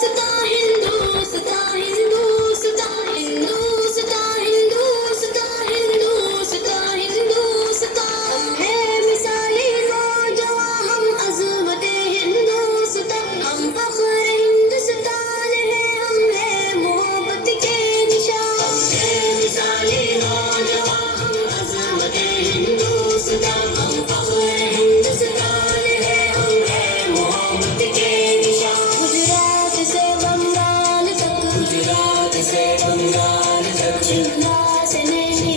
सुता हिंदू सुता हिंदू सुता हिंदू सुता हिंदू सुता हिंदू सुता हिंदू सुता हम है मिसाली नौजवां हम अज़मते हिंदू सुता हम फख्र हिंदुस्तान है हम है मोहब्बत के निशान हम है मिसाली नौजवां हम अज़मते हिंदू सुता हम फख्र हिंदुस्तान है हम है मोहब्बत के निशान गुजरात से बंगाल तक गुजरात से बंगाल तक शिमला से नैनीताल